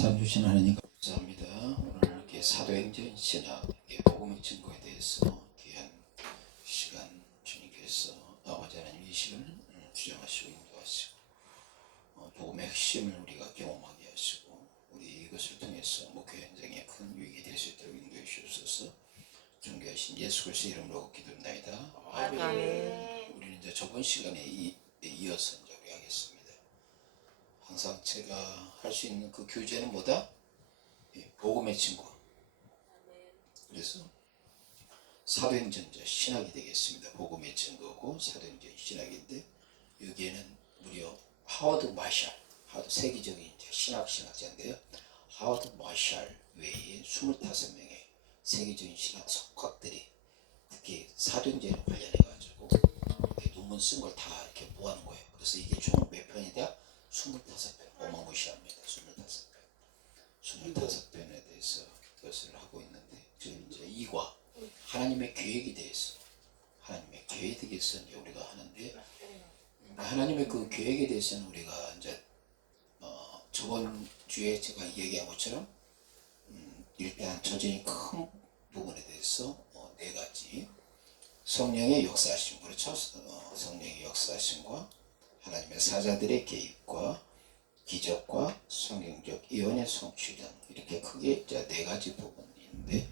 참 주신 하나님 감사합니다. 오늘 이렇게 사도행전 신학 복음의 증거에 대해서 귀한 시간 주님께서 아버지 하나님 이 시간을 주장하시고 인도하시고 복음의 핵심을 우리가 경험하게 하시고 우리 이것을 통해서 목회 현장에 큰 유익이 될 수 있도록 인도해 주옵소서. 존귀하신 예수 그리스도의 이름으로 기도합니다. 아멘. 우리는 이제 저번 시간에 이어서 이제 우리 하겠습니다. 항상 제가 할 수 있는 그 교재는 뭐다? 복음의 증거. 그래서 사도행전 신학이 되겠습니다. 복음의 증거고 사도행전 신학인데 여기에는 무려 하워드 마샬, 세계적인 신학자인데요. 하워드 마샬 외에 25명의 세계적인 신학 석학들이 특히 사도행전에 관련해가지고 논문 쓴 걸 다 이렇게 모아놓은 거예요. 그래서 이게 총 몇 편이다? 25편. 어마무시합니다. 25편에 대해서 그것을 하고 있는데 지금 이제 2과 하나님의 계획에 대해서 하나님의 계획에 대해서 이제 우리가 하는데 하나님의 그 계획에 대해서는 우리가 이제 저번 주에 제가 얘기한 것처럼 일단 저전이 큰 부분에 대해서 4가지 성령의 역사하심, 그렇죠? 성령의 역사하심과 하나님의 사자들의 개입과 기적과 성경적 예언의 성취 등 이렇게 크게 4가지 부분이 있는데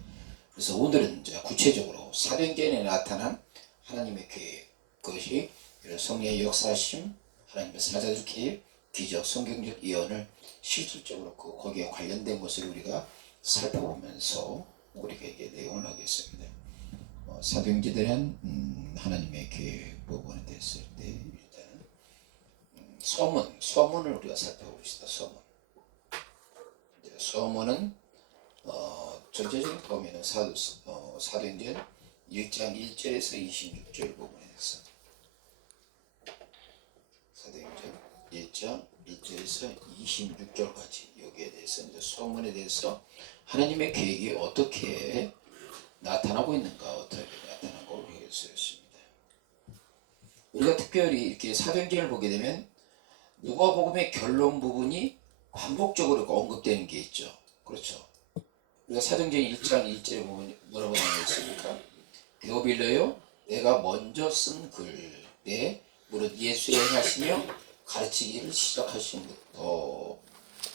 그래서 오늘은 이제 구체적으로 사도행전에 나타난 하나님의 계획, 그것이 성령의 역사심, 하나님의 사자들 개입, 기적, 성경적 예언을 실질적으로 거기에 관련된 것을 우리가 살펴보면서 우리에게 내용을 하겠습니다. 사도행전에는 하나님의 계획 부분에 대했을 때 일단 서문을 우리가 살펴봅시다. 서문은 전체적인 범위는 사도행전 1장 1절에서 26절 부분에 대해서 사도행전 1장 1절에서 26절까지 여기에 대해서 이제 서문에 대해서 하나님의 계획이 어떻게 나타나고 있는가, 어떻게 나타나고 우리에게 쓰였습니다. 우리가 특별히 이렇게 사도행전을 보게 되면 누가복음의 결론 부분이 반복적으로 언급되는 게 있죠. 그렇죠. 우리가 사도행전 1장 1절에 보면 뭐라고 나와 있습니까? 데오빌로요, 내가 먼저 쓴 글에 무릇 예수의 행하시며 가르치기를 시작하신 부터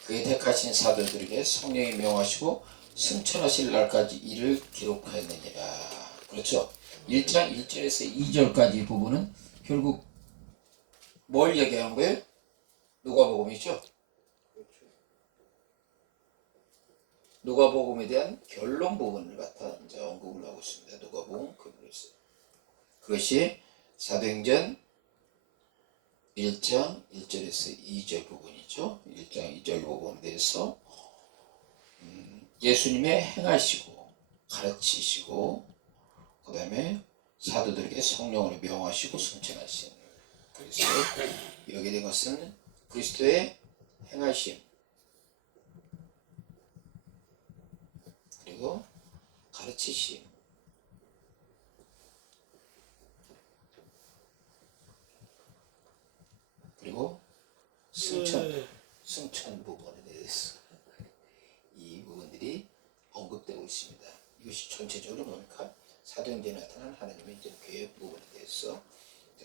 그의 택하신 사도들에게 성령이 명하시고 승천하실 날까지 이를 기록하였느니라. 그렇죠. 1장 1절에서 2절까지 부분은 결국 뭘 얘기하는 거예요? 누가복음이죠. 누가복음에 대한 결론 부분을 갖다 이제 언급을 하고 있습니다. 누가복음 그리스. 그것이 사도행전 1장 1절에서 2절 부분이죠. 1장 2절 부분에 대해서 예수님의 행하시고 가르치시고 그 다음에 사도들에게 성령으로 명하시고 승천하신, 그래서 여기에 된 것은 그리스도의 행하심 그리고 가르치심 그리고 승천 부분에 대해서 이 부분들이 언급되고 있습니다. 이것이 전체적으로 뭡니까? 사도행전에 나타난 하나님의 계획 부분에 대해서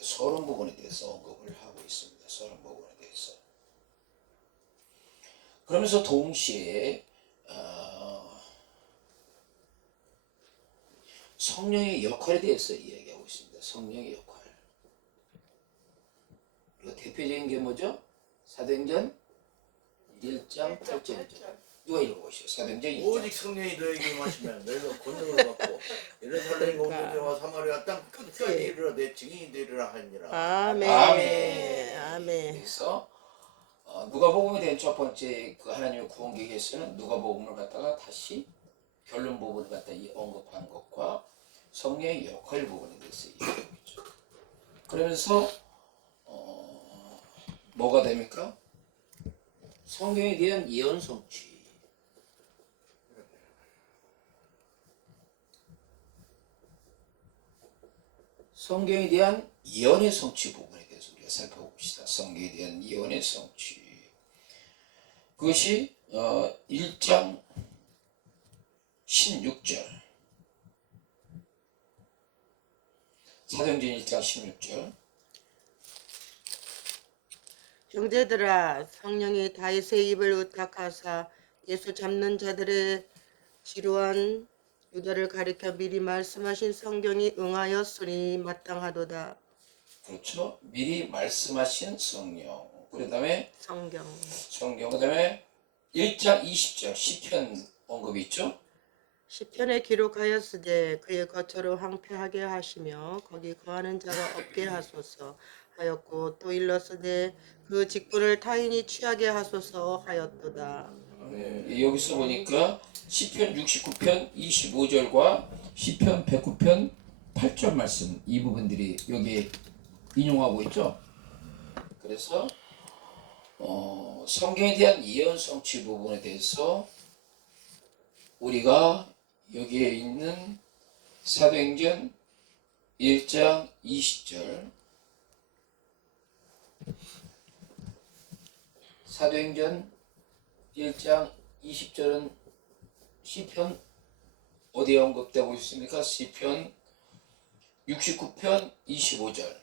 서론 부분에 대해서 언급을 하고 있습니다. 서론 부분에 대해서. 그러면서 동시에 성령의 역할에 대해서 이야기하고 있습니다. 성령의 역할. 그리고 대표적인 게 뭐죠? 사도행전 1장 8절이죠. 누가 읽어보시죠? 사도행전 1장. 오직 성령이 너에게 임하시면 너희가 권능을 받고 예루살렘 온 유대와 사마리아 땅 끝까지 이르러 내 증인이 되리라 하니라. 아멘. 그래서 누가복음에 대한 첫 번째 그 하나님의 구원 계획에서는 누가복음을 갖다가 다시 결론 부분을 갖다 언급한 것과 성령의 역할 부분에 대해서 얘기하고 있죠. 그러면서 뭐가 됩니까? 성경에 대한 예언 성취. 성경에 대한 예언의 성취 부분에 대해서 우리가 살펴봅시다. 성경에 대한 예언의 성취. 그것이 1장 16절. 사도행전 1장 16절. 형제들아, 성령이 다윗의 입을 의탁하사 예수 잡는 자들의 지루한 유다를 가리켜 미리 말씀하신 성경이 응하였으니 마땅하도다. 그렇죠. 미리 말씀하신 성령. 그 다음에 성경. 성경. 그 다음에 1장 20절 시편 언급이 있죠. 시편에 기록하였으되 그의 거처로 황폐하게 하시며 거기 거하는 자가 없게 하소서 하였고 또 일렀으되 그 직분을 타인이 취하게 하소서 하였도다. 여기서 보니까 시편 69편 25절과 시편 109편 8절 말씀 이 부분들이 여기 인용하고 있죠. 그래서 성경에 대한 예언 성취 부분에 대해서 우리가 여기에 있는 사도행전 1장 20절 사도행전 1장 20절은 시편 어디에 언급되고 있습니까? 시편 69편 25절.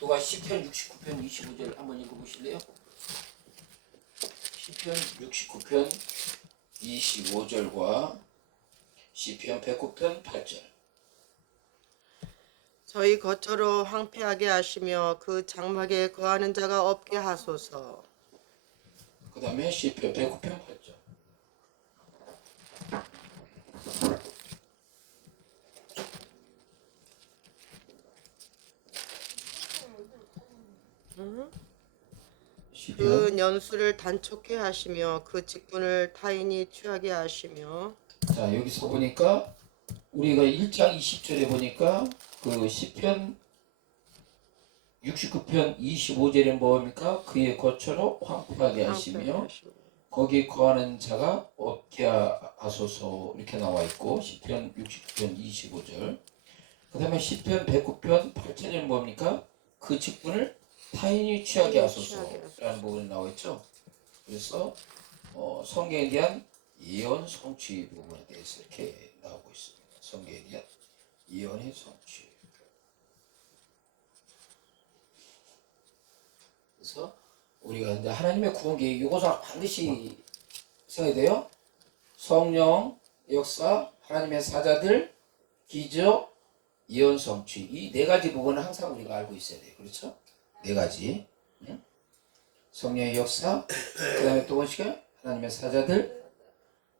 누가 시편 69편 25절 한번 읽어보실래요? 시편 69편 25절과 시편 109편 8절. 저희 거처로 황폐하게 하시며 그 장막에 거하는 자가 없게 하소서. 그 다음에 시편 109편 8절. 그 시편. 연수를 단촉해 하시며 그 직분을 타인이 취하게 하시며. 자, 여기서 보니까 우리가 1장 20절에 보니까 그 시편 69편 25절에 뭡니까? 그의 거처로 황폐하게 하시며 거기 거하는 자가 없게 하소서 이렇게 나와 있고 시편 69편 25절. 그 다음에 시편 109편 8절에는 뭡니까? 그 직분을 타인이 취하게 하소서라는 부분이 나와 있죠. 그래서 성경에 대한 예언 성취 부분에 대해서 이렇게 나오고 있습니다. 성경에 대한 예언의 성취. 그래서 우리가 이제 하나님의 구원 계획 이것을 반드시 써야 돼요. 성령, 역사, 하나님의 사자들, 기적, 예언 성취 이 네 가지 부분은 항상 우리가 알고 있어야 돼요. 그렇죠? 네 가지. 성령의 역사, 그다음에 또 무엇이가 하나님의 사자들,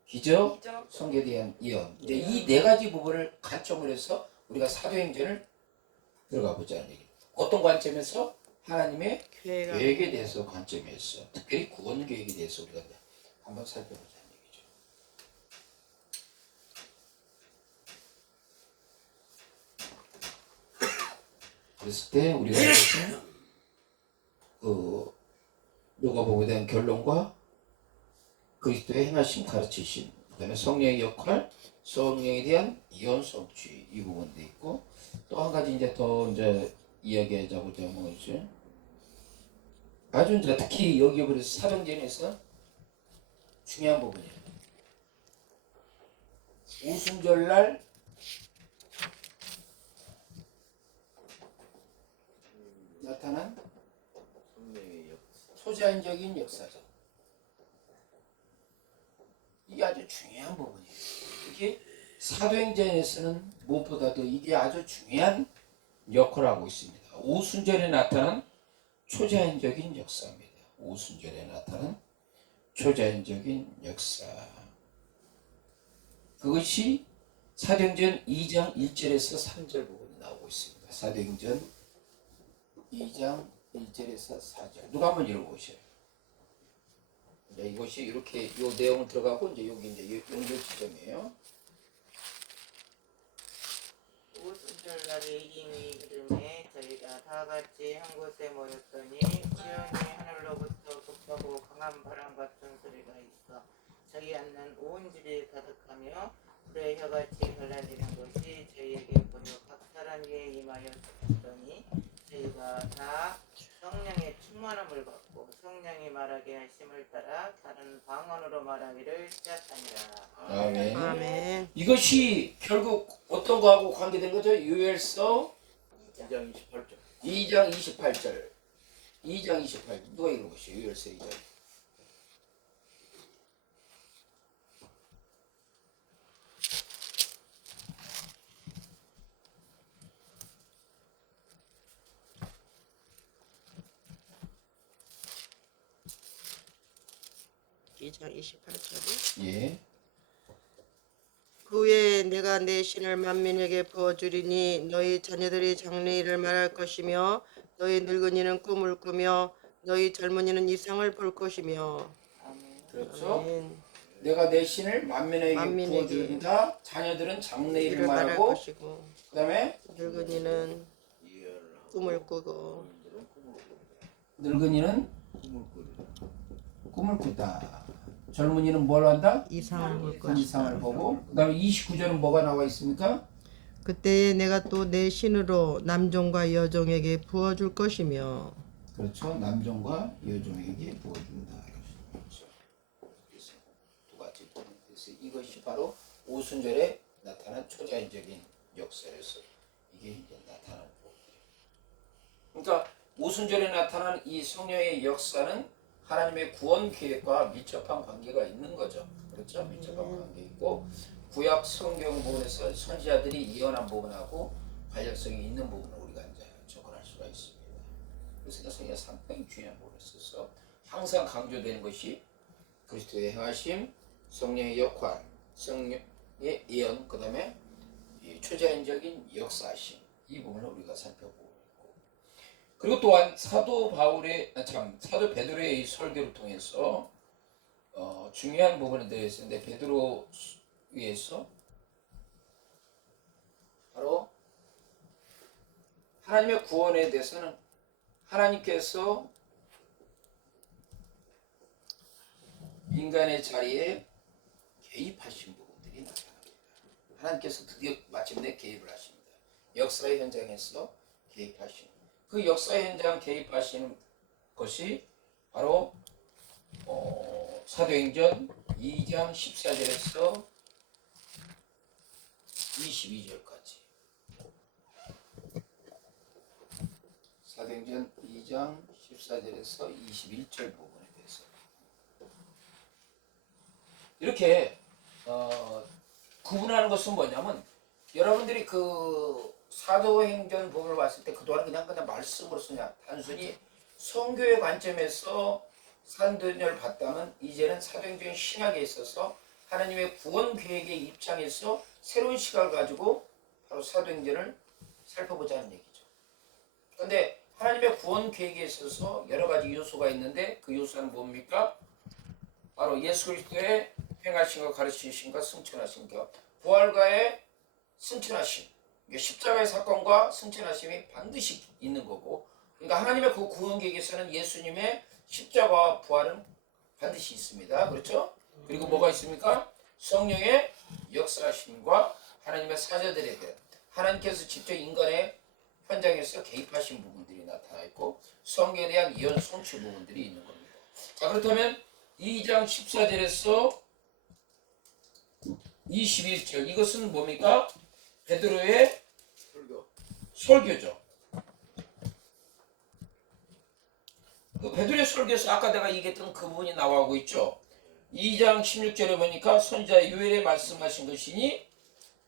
기적, 성경에 대한 예언. 이제 이 네 가지 부분을 관점으로 해서 우리가 사도행전을 들어가 보자는 얘기입니다. 어떤 관점에서 하나님의 계획에 대해서 관점에서 특별히 구원 계획에 대해서 우리가 한번 살펴보자는 얘기죠. 그랬을 때 우리가 이것은 누가복음에 대한 결론과 그리스도의 행하심 가르치심, 그다음에 성령의 역할, 성령에 대한 예언 성취 이 부분도 있고 또 한 가지 이제 더 이제 이야기하자고자 뭐지? 아주 이제 특히 여기 그래서 사도행전에서 중요한 부분이에요. 오순절날 나타난 초자연적인 역사죠. 이게 아주 중요한 부분이에요. 이게 사도행전에서는 무엇보다도 이게 아주 중요한 역할을 하고 있습니다. 오순절에 나타난 초자연적인 역사입니다. 오순절에 나타난 초자연적인 역사. 그것이 사도행전 2장 1절에서 3절 부분이 나오고 있습니다. 사도행전 2장 1절에서 4절. 누가 한번 읽어보세요. 이제 이것이 이렇게 이 내용을 들어가고 이제 여기 이제 연결 지점이에요. 오순절날에 이미 이름에 저희가 다 같이 한 곳에 모였더니 우연히 하늘로부터 급하고 강한 바람 같은 소리가 있어 저희 앉는 온 집이 가득하며 불의 혀같이 갈라지는 것이 저희에게 보여 각 사람 위에 임하였더니 저희가 다 성령의 충만함을 받고 성령이 말하게 하심을 따라 다른 방언으로 말하기를 시작하니라. 아멘. 아멘. 이것이 결국 어떤 거하고 관계된 거죠? 요엘서 2장 28절. 2장 28절. 2장 28절. 누가 읽은 것이요? 요엘서 2장. 이 장 28절이 예. 그 후에 내가 내 신을 만민에게 부어주리니 너희 자녀들이 장래일을 말할 것이며 너희 늙은이는 꿈을 꾸며 너희 젊은이는 이상을 볼 것이며 아멘. 그렇죠? 아멘. 내가 내 신을 만민에게 만민에게 부어준다. 자녀들은 장래일을 일을 말할 말하고 것이고 그 다음에 늙은이는 이해하려고 꿈을 꾸고 사람들은 꿈을 꾼다. 늙은이는 꿈을 꾸리라. 꿈을 꾼다. 젊은이는 뭘 한다? 이상을 볼 그 것이다. 이상을 보고 그 다음에 29절은 뭐가 나와 있습니까? 그때에 내가 또 내 신으로 남종과 여종에게 부어줄 것이며 그렇죠. 남종과 여종에게 부어준다. 그렇죠. 그래서 두 가지 그래서 이것이 바로 오순절에 나타난 초자연적인 역사에서 이게 이제 나타나는 부분이에요. 그러니까 오순절에 나타난 이 성령의 역사는 하나님의 구원 계획과 밀접한 관계가 있는 거죠. 그렇죠? 밀접한 관계 있고 구약 성경 부분에서 선지자들이 예언한 부분하고 관련성이 있는 부분을 우리가 이제 접근할 수가 있습니다. 그래서 성경 상당히 중요한 부분을 써서 항상 강조되는 것이 그리스도의 행하심, 성령의 역할, 성령의 예언, 그 다음에 초자연적인 역사하심 이 부분을 우리가 살펴보고 있고 그리고 또한 사도 베드로의 이 설교를 통해서 중요한 부분에 대해서 근데 베드로 위에서 바로 하나님의 구원에 대해서는 하나님께서 인간의 자리에 개입하신 부분들이 나타납니다. 하나님께서 드디어 마침내 개입을 하십니다. 역사의 현장에서 개입하신 그 역사의 현장 개입하시는 것이 바로 사도행전 2장 14절에서 22절까지 사도행전 2장 14절에서 21절 부분에 대해서 이렇게 구분하는 것은 뭐냐면 여러분들이 그 사도행전 부분을 봤을 때 그동안 그냥 말씀으로서 그냥 단순히 성교의 관점에서 사도행전을 봤다면 이제는 사도행전 신약에 있어서 하나님의 구원 계획의 입장에서 새로운 시각을 가지고 바로 사도행전을 살펴보자는 얘기죠. 그런데 하나님의 구원 계획에 있어서 여러 가지 요소가 있는데 그 요소는 뭡니까? 바로 예수 그리스도의 행하신 것, 가르치신 것, 승천하신 것, 부활과의 승천하심, 십자가의 사건과 승천하심이 반드시 있는 거고, 그러니까 하나님의 그 구원 계획에서는 예수님의 십자가와 부활은 반드시 있습니다. 그렇죠? 그리고 뭐가 있습니까? 성령의 역사하심과 하나님의 사자들에 대한 하나님께서 직접 인간의 현장에서 개입하신 부분들이 나타나 있고 성경에 대한 예언 성취 부분들이 있는 겁니다. 자, 그렇다면 2장 14절에서 21절 이것은 뭡니까? 베드로의 설교죠. 그 베드로의 설교에서 아까 내가 얘기했던 그 부분이 나오고 있죠. 2장 16절에 보니까 선지자 요엘에 말씀하신 것이니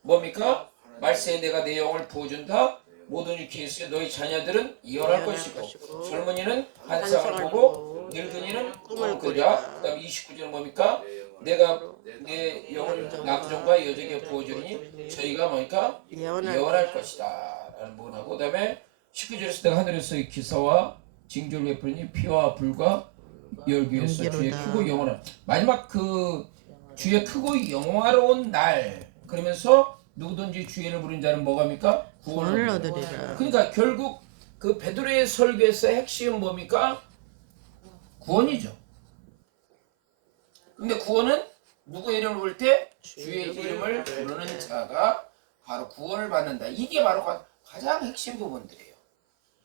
뭡니까? 말세에 내가 내 영을 부어준다. 모든 육체에서 너희 자녀들은 예언할 것이고 젊은이는 환상을 보고 늙은이는 꿈을 꾸리라. 그 다음 29절은 뭡니까? 내가 내 영을 남종과 여종에게 부어주니 저희가 뭡니까? 예언할 것이다 라는 부분하고 그 다음에 19절에서 내가 하늘에서의 기사와 징조를 베푸니 피와 불과 열기에서 주의 크고 영원한 마지막 그 주의 크고 영화로운 날 그러면서 누구든지 주의를 부른 자는 뭐갑니까? 구원을 얻으리라. 그러니까 결국 그 베드로의 설교에서 핵심은 뭡니까? 구원이죠. 근데 구원은 누구의 이름을 부를 때? 주의 이름을 부르는 자가 바로 구원을 받는다. 이게 바로 가장 핵심 부분들이에요.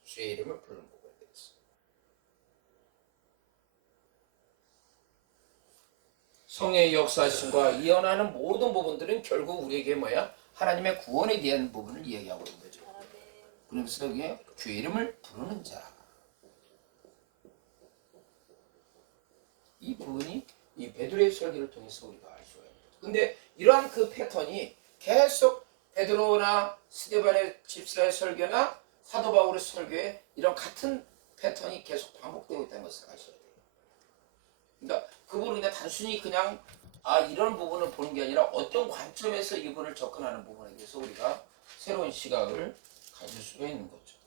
주의 이름을 부르는 부분에 대해서. 성령의 역사심과 이언하는 모든 부분들은 결국 우리에게 뭐야? 하나님의 구원에 대한 부분을 이야기하고 있는 거죠. 그러면서 여기에 주의 이름을 부르는 자. 이 부분이 이 베드로의 설교를 통해서 우리가 알 수가 있는 거죠. 근데 이러한 그 패턴이 계속 베드로나 스데반의 집사의 설교나 사도 바울의 설교에 이런 같은 패턴이 계속 반복되고 있다는 것을 아셔야 돼요. 그러니까 그분은 그냥 단순히 그냥 이런 부분을 보는 게 아니라 어떤 관점에서 이분을 접근하는 부분에 대해서 우리가 새로운 시각을 가질 수가 있는 거죠.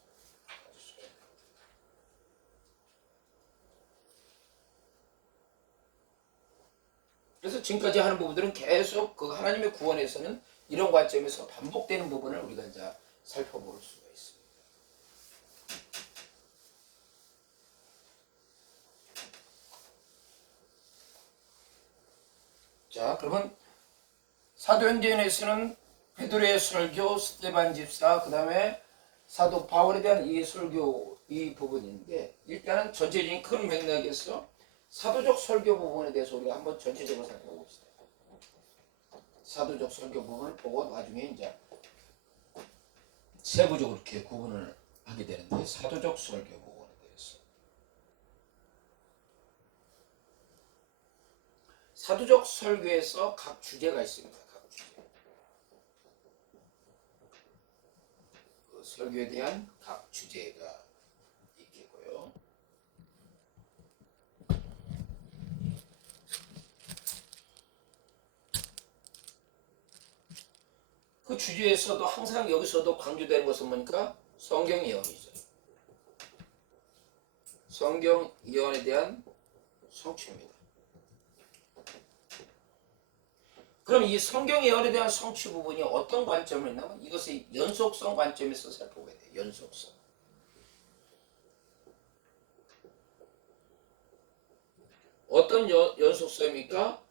그래서 지금까지 하는 부분들은 계속 그 하나님의 구원에서는 이런 관점에서 반복되는 부분을 우리가 이제 살펴볼 수가 있습니다. 자, 그러면 사도행전에서는 베드로의 설교, 스데반 집사, 그 다음에 사도 바울에 대한 이 설교 이 부분인데 일단은 전체적인 큰 맥락에서 사도적 설교 부분에 대해서 우리가 한번 전체적으로 살펴봅시다. 사도적 설교 부분을 보고 나중에 이제 세부적으로 이렇게 구분을 하게 되는데 사도적 설교 부분에 대해서 사도적 설교에서 각 주제가 있습니다. 각 주제. 그 설교에 대한 각 주제가 있겠고요. 그 주제에서도 항상 여기서도 강조되는 것은 뭐니까 성경 예언이죠. 성경 예언에 대한 성취입니다. 그럼 이 성경 예언에 대한 성취 부분이 어떤 관점을 있냐면 이것의 연속성 관점에서 살펴봐야 돼요. 연속성. 어떤 연속성입니까?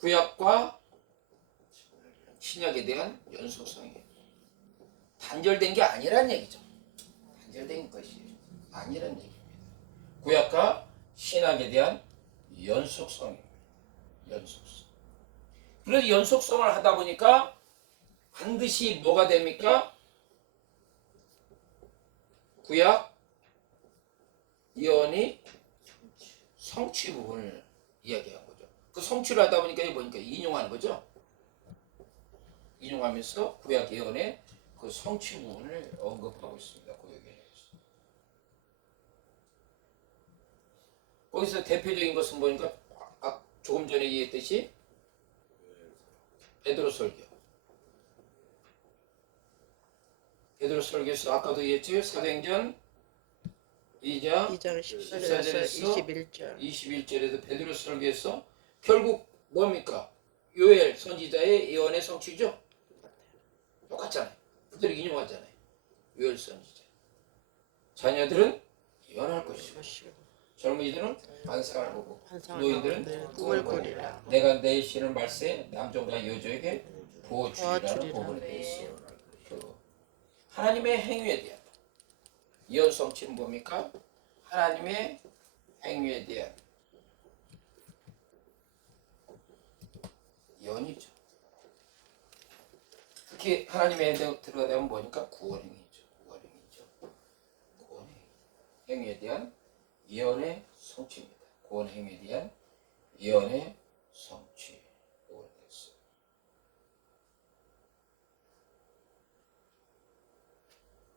구약과 신약에 대한 연속성이에요. 단절된 게 아니란 얘기죠. 단절된 것이 아니란 얘기입니다. 구약과 신약에 대한 연속성입니다. 연속성. 그래서 연속성을 하다 보니까 반드시 뭐가 됩니까? 구약 예언이 성취 부분을 이야기한 거죠. 그 성취를 하다 보니까 이게 뭐니까 인용하는 거죠. 인용하면서 구약 예언의 그 성취 부분을 언급하고 있습니다. 구약 예언에서. 거기서 대표적인 것은 뭐니까 조금 전에 얘기했듯이 베드로 설교. 베드로 설교에서 아까도 얘기했죠. 사도행전 2장 14절에서 21절. 21절에도 베드로 설교에서 결국 뭡니까? 요엘 선지자의 예언의 성취죠. 똑같잖아요. 그대로 인용하잖아요. 요엘 선지자. 자녀들은 예언할 것이고 젊은이들은 환상을 보고 노인들은 꿈을 꾸리라. 내가 내 신을 말세 남종과 여종에게 부어주리라는 부분에 대해서 하나님의 행위에 대한 예언 성취는 뭡니까? 하나님의 행위에 대한 예언이죠. 특히 하나님의 행위에 들어가면 뭐니까 구원행위죠. 구원행위. 행위에 대한 예언의 성취입니다. 구원행위에 대한 예언의 성취.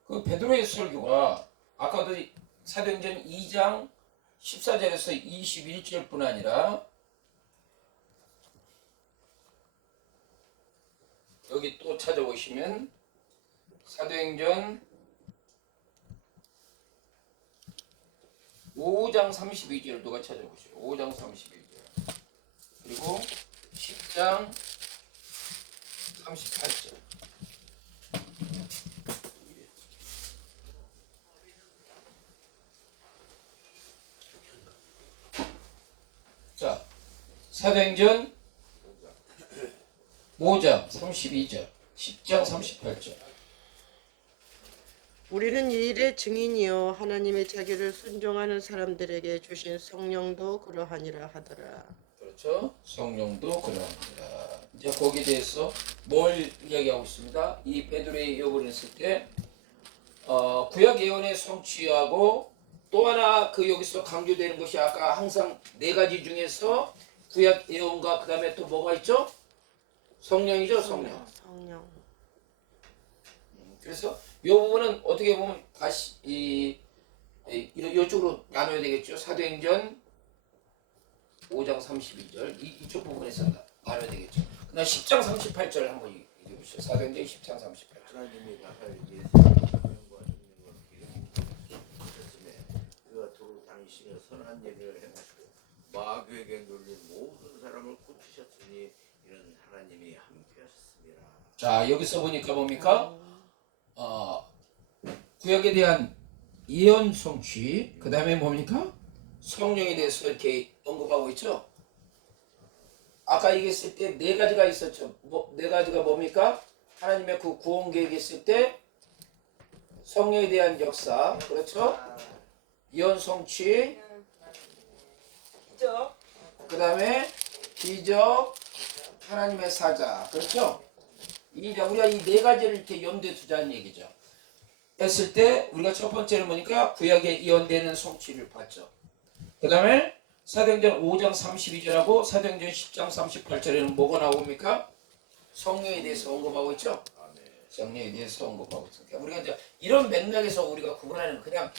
그 베드로의 설교가 아까도 사도행전 2장 14절에서 21절뿐 아니라 여기 또 찾아보시면 사도행전 5장 32절 누가 찾아보시죠. 5장 32절 그리고 10장 38절 자, 사도행전 5장 32절 10장 38절 우리는 이 일의 증인이요 하나님의 자기를 순종하는 사람들에게 주신 성령도 그러하니라 하더라. 그렇죠? 성령도 그러합니다. 이제 거기에 대해서 뭘 이야기하고 있습니다. 이 베드로의 예언을 했을 때 구약 예언의 성취하고 또 하나 그 여기서 강조되는 것이 아까 항상 네 가지 중에서 구약 예언과 그 다음에 또 뭐가 있죠? 성령이죠, 성령. 성령. 그래서 이 부분은 어떻게 보면 다시 이쪽으로 나눠야 되겠죠. 사도행전 5장 32절 이쪽 부분에서 나눠야 되겠죠. 그다음 10장 38절 한번 읽어보시죠. 사도행전 10장 38절. 하나님이 나팔 예수 성령과 성령을 기름하셨음에 그가 두루 다니시며 선한 일을 행하시고 마귀에게 눌린 모든 사람을 고치셨으니 이는 하나님이 함께하셨습니다. 자 여기서 보니까 뭡니까? 구약에 대한 예언 성취, 그 다음에 뭡니까? 성령에 대해서 이렇게 언급하고 있죠. 아까 얘기했을 때 네 가지가 있었죠. 네 가지가 뭡니까? 하나님의 그 구원 계획이 있을 때 성령에 대한 역사, 그렇죠? 예언 성취, 그 다음에 기적, 하나님의 사자, 그렇죠? 이제 우리가 이 네 가지를 이렇게 염두에 두자는 얘기죠. 했을 때 우리가 첫 번째는 뭐니까 구약에 예언되는 성취를 봤죠. 그 다음에 사도행전 5장 32절하고 사도행전 10장 38절에는 뭐가 나옵니까? 성령에 대해서 언급하고 있죠. 성령에 대해서 언급하고 있습니다. 우리가 이제 이런 맥락에서 우리가 구분하는 그냥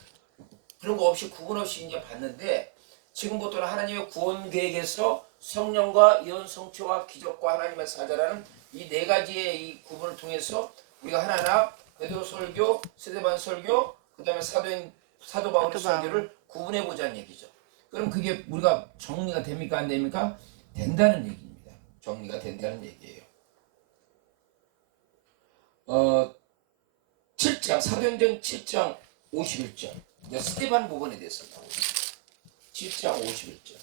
그런 거 없이 구분 없이 이제 봤는데 지금부터는 하나님의 구원 계획에서 성령과 예언 성취와 기적과 하나님의 사자라는 이 네 가지의 이 구분을 통해서 우리가 하나하나 베드로 설교, 스데반 설교, 그다음에 사도 바울의 설교를 구분해 보자는 얘기죠. 그럼 그게 우리가 정리가 됩니까 안 됩니까? 된다는 얘기입니다. 정리가 된다는 얘기예요. 7장 사도행전 7장 51절 스데반 부분에 대해서 나옵니다. 7장 51절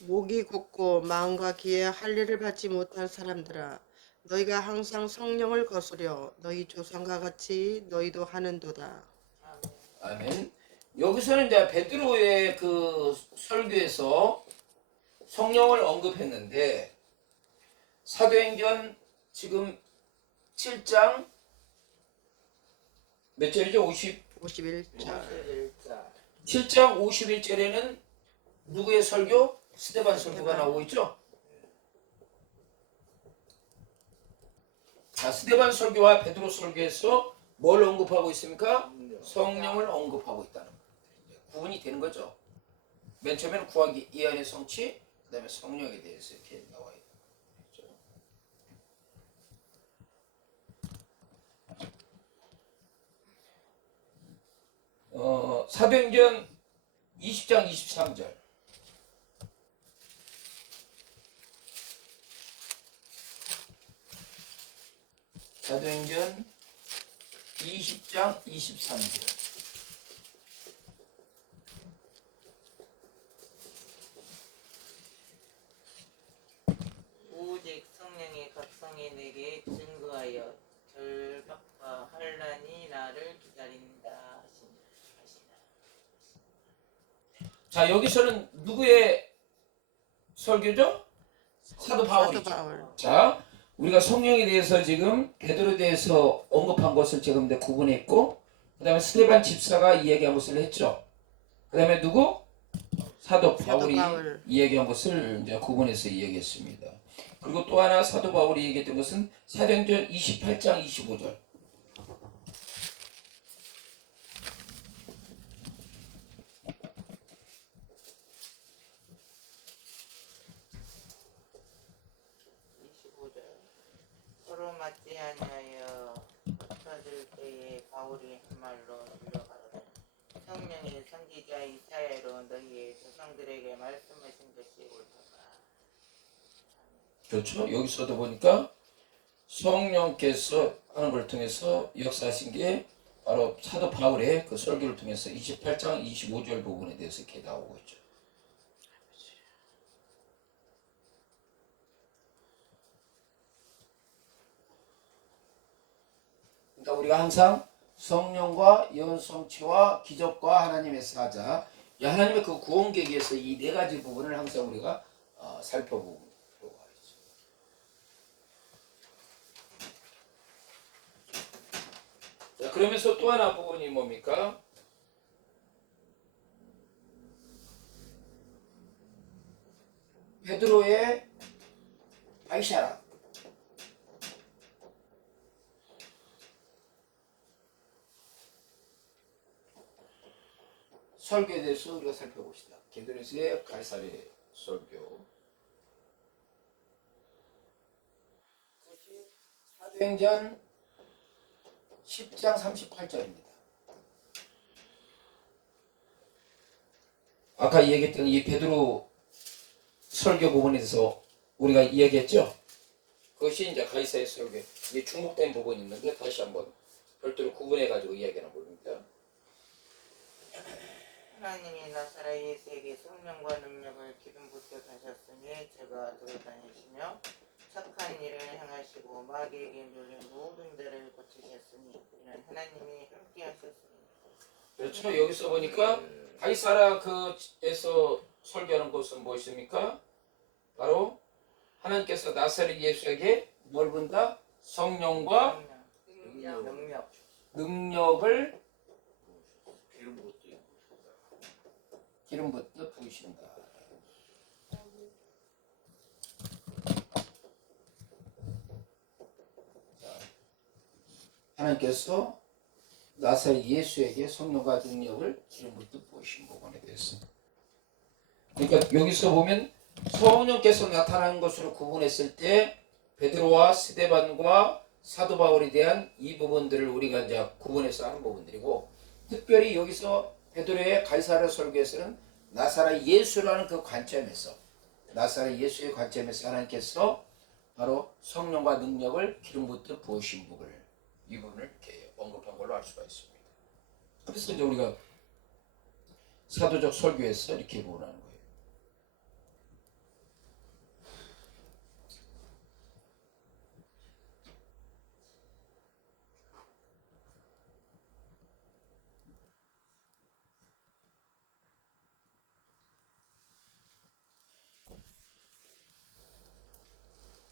목이 굳고 마음과 귀에 할례를 받지 못한 사람들아 너희가 항상 성령을 거스려 너희 조상과 같이 너희도 하는도다. 아멘. 여기서는 이제 베드로의 그 설교에서 성령을 언급했는데 사도행전 지금 7장 몇 절이죠? 51절. 7장 51절에는 누구의 설교? 스데반 설교가 나오고 있죠? 자, 스데반 설교와 베드로 설교에서 뭘 언급하고 있습니까? 성령을 언급하고 있다는 거예요. 구분이 되는 거죠. 맨 처음에는 구약 예언의 성취, 그 다음에 성령에 대해서 이렇게 나와 있죠. 사도행전 20장 23절 사도행전 20장 23절 오직 성령의 각성인에게 증거하여 절박과 환난이 나를 기다린다 하시나. 자 여기서는 누구의 설교죠? 사도 바울이죠. 자 우리가 성령에 대해서 지금 베드로에 대해서 언급한 것을 지금 구분했고 그 다음에 스데반 집사가 이야기한 것을 했죠. 그 다음에 누구? 사도 바울이 이야기한 것을 이제 구분해서 이야기했습니다. 그리고 또 하나 사도 바울이 얘기했던 것은 사도행전 28장 25절 서로 맞지 아니하여 흩어질 때에 바울이 한 말로 일러가로되 성령이 선지자 이사야로 너희의 조상들에게 말씀하신 것이 옳도다. 그렇죠. 여기서도 보니까 성령께서 하는 걸 통해서 역사하신 게 바로 사도 바울의 그 설교를 통해서 28장 25절 부분에 대해서 이렇게 나오고 있죠. 그러니까 우리가 항상 성령과 예언 성취와 기적과 하나님의 사자, 이 하나님의 그 구원 계획에서 이 네 가지 부분을 항상 우리가 살펴보고 필요가 있죠. 자, 그러면서 또 하나 부분이 뭡니까? 베드로의 바이샤라. 설교에 대해서 우리가 살펴봅시다. 게드레스의 가이사랴 설교. 그것이 사도행전 10장 38절입니다. 아까 얘기했던 이 베드로 설교 부분에 대해서 우리가 이야기했죠. 그것이 이제 가이사랴 설교. 이게 중복된 부분이 있는데 다시 한번 별도로 구분해 가지고 이야기하는 부분입니다. 하나님이 나사렛 예수에게 성령과 능력을 기름 붓게 하셨으니 제가 돌아다니시며 착한 일을 행하시고 마귀에게 눌린 모든 데를 고치셨으니 이는 하나님이 함께 하셨습니다. 그렇죠. 여기서 보니까 가이사랴 그에서 설교하는 것은 무엇입니까? 바로 하나님께서 나사렛 예수에게 뭘 분다? 성령과 능력. 능력을 기름 붓도 있고 기름 붓듯 부으신다. 하나님께서 나사렛 예수에게 성령과 능력을 기름 붓듯 부으신 부분에 대해서. 그러니까 여기서 보면 성령께서 나타나는 것으로 구분했을 때 베드로와 스데반과 사도 바울에 대한 이 부분들을 우리가 이제 구분해서 하는 부분들이고, 특별히 여기서 베드로의 가이사랴 설교에서는 나사렛 예수라는 그 관점에서, 나사렛 예수의 관점에서 하나님께서 바로 성령과 능력을 기름 붓듯 부으신 부분을, 이 부분을 이렇게 언급한 걸로 알 수가 있습니다. 그래서 이제 우리가 사도적 설교에서 이렇게 구분하는 거예요.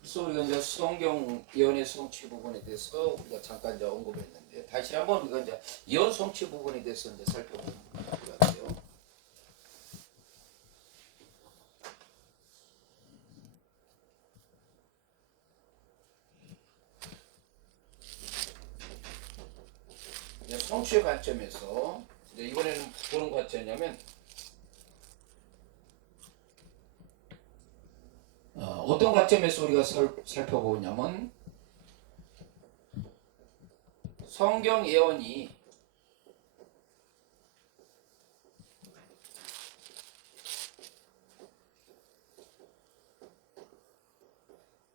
그래서 우리가 이제 성경 예언의 성취 부분에 대해서 우리가 잠깐 이제 언급했는데, 다시 한번 우리가 이제 예언 성취 부분에 대해서 이제 살펴보는 것 같아요. 이제 성취의 관점에서 이제 이번에는 보는 관점이냐면, 어떤 관점에서 우리가 살펴보냐면, 성경 예언이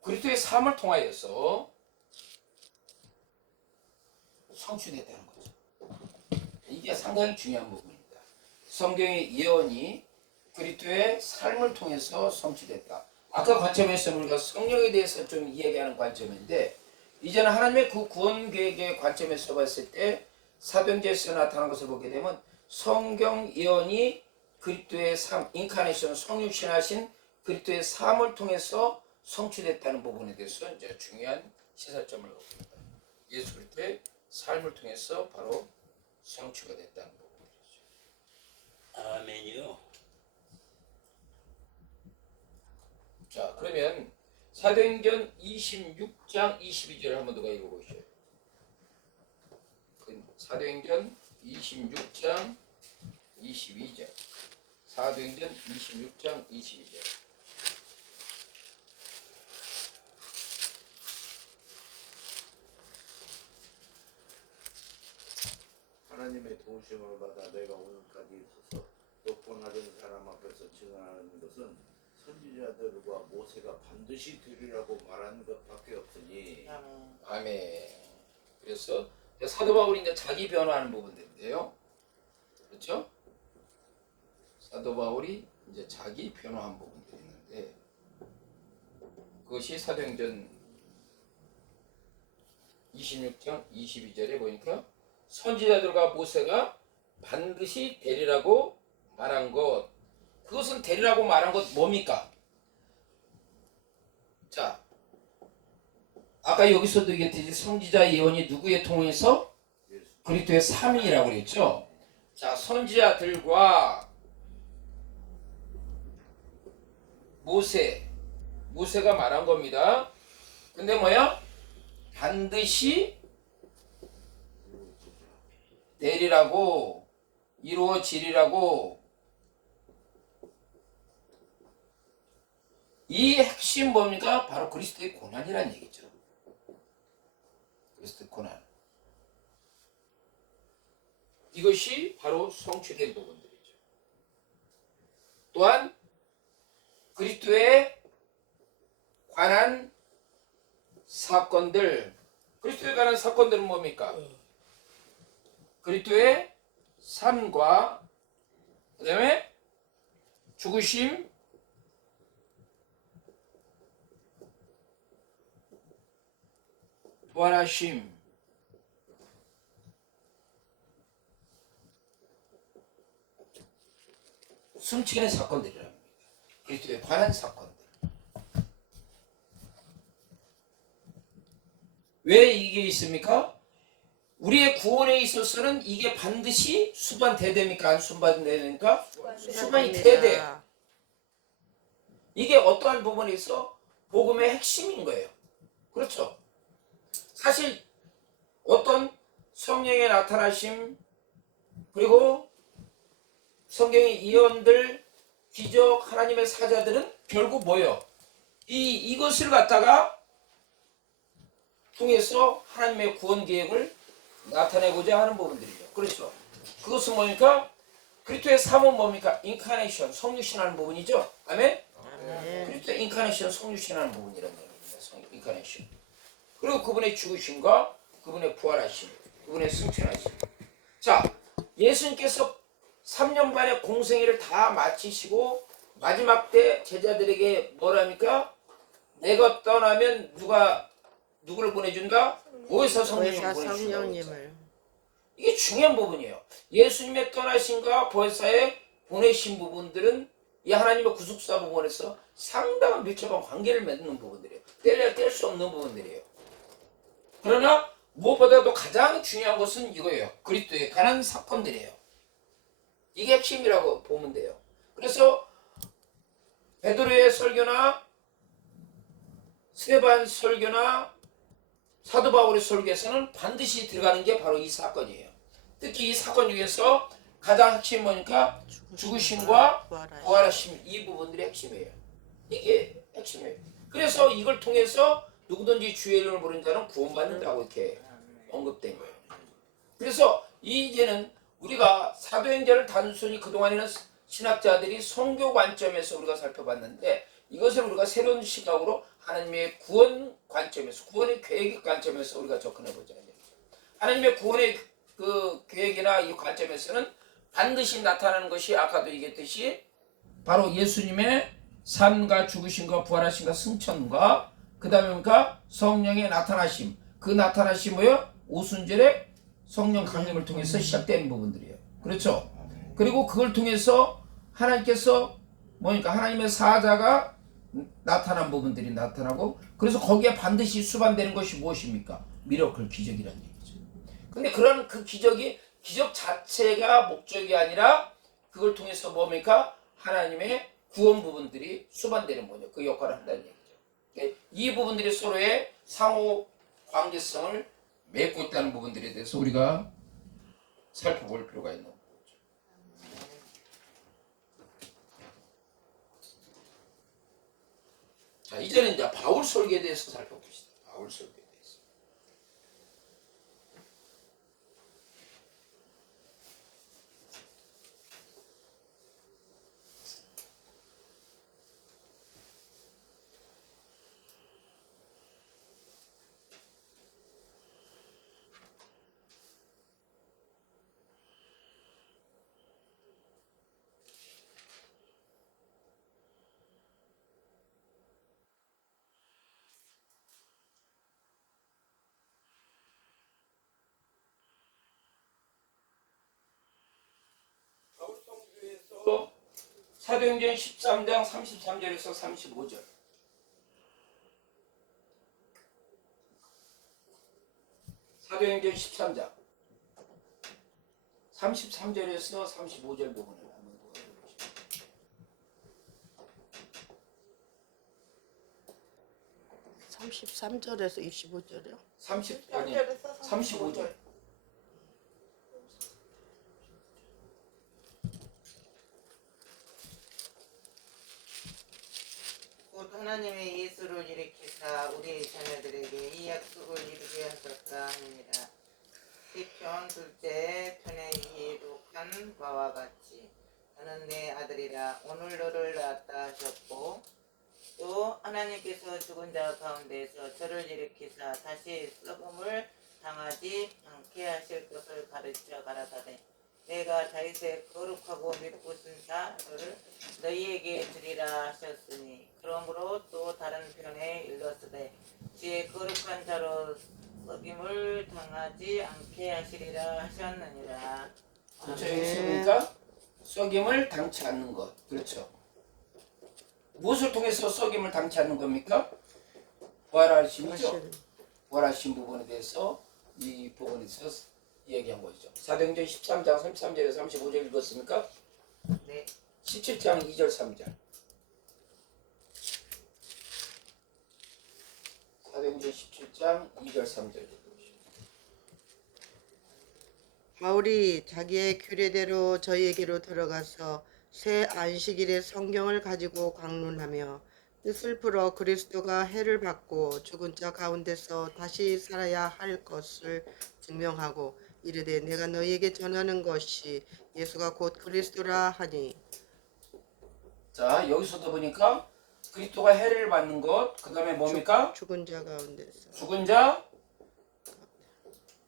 그리스도의 삶을 통하여서 성취됐다는 거죠. 이게 상당히 중요한 부분입니다. 성경의 예언이 그리스도의 삶을 통해서 성취됐다. 아까 관점에서 우리가 성령에 대해서 좀 이야기하는 관점인데, 이제는 하나님의 그 구원 계획의 관점에서 봤을 때 사도행전에서 나타난 것을 보게 되면 성경 예언이 그리스도의 삶, 인카네이션, 성육신하신 그리스도의 삶을 통해서 성취됐다는 부분에 대해서 이제 중요한 시사점을 얻습니다. 예수 그리스도의 삶을 통해서 바로 성취가 됐다는 부분이죠. 아멘이요. 자, 그러면 사도행전 26장 22절을 한 번 더 읽어보시죠. 사도행전 26장 22절. 사도행전 26장 22절. 하나님의 도우심을 받아 내가 오늘까지 있어서 독본하던 사람 앞에서 증언하는 것은 선지자들과 모세가 반드시 되리라고 말한 것밖에 없으니. 아멘. 아멘. 그래서 사도 바울이 이제 자기 변화하는 부분인데요. 그렇죠? 사도 바울이 이제 자기 변화한 부분들이 있는데, 그것이 사도행전 26장 22절에 보니까 선지자들과 모세가 반드시 되리라고 말한 것, 그것은 되리라고 말한 것 뭡니까? 자, 아까 여기서도 얘기했듯이 선지자 예언이 누구에 통해서? 그리스도의 삼위라고 그랬죠. 자, 선지자들과 모세가 말한 겁니다. 근데 뭐야? 반드시 되리라고, 이루어지리라고. 이 핵심 뭡니까? 바로 그리스도의 고난이라는 얘기죠. 그리스도의 고난. 이것이 바로 성취된 부분들이죠. 또한 그리스도에 관한 사건들, 그리스도에 관한 사건들은 뭡니까? 그리스도의 삶과 그 다음에 죽으심, 부활하심, 승천의 사건들이랍니다. 그리스도에 관한 사건들. 왜 이게 있습니까? 우리의 구원에 있어서는 이게 반드시 수반돼야 됩니까? 안 수반돼야 됩니까? 수반이 돼야 돼요. 이게 어떠한 부분에 있어 복음의 핵심인 거예요. 그렇죠? 사실 어떤 성령의 나타나심, 그리고 성경의 예언들, 기적, 하나님의 사자들은 결국 뭐예요? 이것을 갖다가 통해서 하나님의 구원 계획을 나타내고자 하는 부분들이죠. 그렇죠? 그것은 뭡니까? 그리스도의 삶은 뭡니까? 인카네이션, 성육신하는 부분이죠. 아멘? 그리스도의 인카네이션, 성육신하는 부분이라는 얘기입니다. 인카네이션. 그리고 그분의 죽으심과 그분의 부활하심, 그분의 승천하심. 자, 예수님께서 3년 반의 공생애를 다 마치시고 마지막 때 제자들에게 뭐랍니까? 내가 떠나면 누구를 보내준다? 보혜사 성령님을 보내준다. 이게 중요한 부분이에요. 예수님의 떠나심과 보혜사의 보내신 부분들은 이 하나님의 구속사 부분에서 상당한 밀접한 관계를 맺는 부분들이에요. 뗄래야 뗄 수 없는 부분들이에요. 그러나 무엇보다도 가장 중요한 것은 이거예요. 그리스도에 관한 사건들이에요. 이게 핵심이라고 보면 돼요. 그래서 베드로의 설교나 스데반 설교나 사도 바울의 설교에서는 반드시 들어가는 게 바로 이 사건이에요. 특히 이 사건 중에서 가장 핵심이 뭐니까 죽으심과 부활하심, 이 부분들이 핵심이에요. 이게 핵심이에요. 그래서 이걸 통해서 누구든지 주의 이름을 부르는 자는 구원받는다고 이렇게 언급된 거예요. 그래서 이제는 우리가 사도행전을 단순히 그동안에는 신학자들이 성교 관점에서 우리가 살펴봤는데, 이것을 우리가 새로운 시각으로 하나님의 구원 관점에서, 구원의 계획 관점에서 우리가 접근해보자는 얘기죠. 하나님의 구원의 그 계획이나 이 관점에서는 반드시 나타나는 것이 아까도 얘기했듯이 바로 예수님의 삶과 죽으심과 부활하심과 승천과 그 다음에 뭔가 성령의 나타나심, 그 나타나심이 뭐예요? 오순절에 성령 강림을 통해서 시작되는 부분들이에요. 그렇죠? 그리고 그걸 통해서 하나님께서 뭐니까 하나님의 사자가 나타난 부분들이 나타나고, 그래서 거기에 반드시 수반되는 것이 무엇입니까? 미러클, 기적이라는 얘기죠. 근데 그런 그 기적이 기적 자체가 목적이 아니라 그걸 통해서 뭡니까? 하나님의 구원 부분들이 수반되는 거죠. 그 역할을 한다는 얘기죠. 이 부분들이 서로의 상호 관계성을 맺고 있다는 부분들에 대해서 우리가 살펴볼 필요가 있는 거죠. 자, 이제는 이제 바울 설교에 대해서 살펴봅시다. 바울 설교에 대해서. 사도행전 13장 33절에서 35절. 사도행전 13장 33절에서 35절 부분을 한번 보여주십시오. 33절에서 25절이요? 35절. 곧 하나님의 예수를 일으키사 우리 자녀들에게 이 약속을 이루게 하셨다 하니라. 시편 둘째 편에 기록한 바와 같이 너는 내 아들이라 오늘 너를 낳았다 하셨고 또 하나님께서 죽은 자 가운데서 저를 일으키사 다시 썩음을 당하지 않게 하실 것을 가르쳐 가라사대 내가 다윗의 거룩하고 믿고쓴 자를 너희에게 주리라 하셨으니 그러므로 또 다른 편에 일렀으되 주의 거룩한 자로 썩임을 당하지 않게 하시리라 하셨느니라. 그렇죠. 여기서 보니까 썩임을 당치 않는 것. 그렇죠. 무엇을 통해서 썩임을 당치 않는 겁니까? 부활하심이죠. 부활하신 부분에 대해서 이 부분에서 얘기한 것이죠. 사도행전 13장 33절에서 35절 읽었습니까? 네. 17장 2절 3절. 사도행전 17장 2절 3절 읽어보시죠. 바울이 자기의 규례대로 저희에게로 들어가서 새 안식일의 성경을 가지고 강론하며 뜻을 풀어 그리스도가 해를 받고 죽은 자 가운데서 다시 살아야 할 것을 증명하고 이르되 내가 너희에게 전하는 것이 예수가 곧 그리스도라 하니. 자, 여기서도 보니까 그리스도가 해를 받는 것, 그 다음에 뭡니까? 죽은 자 가운데서 죽은 자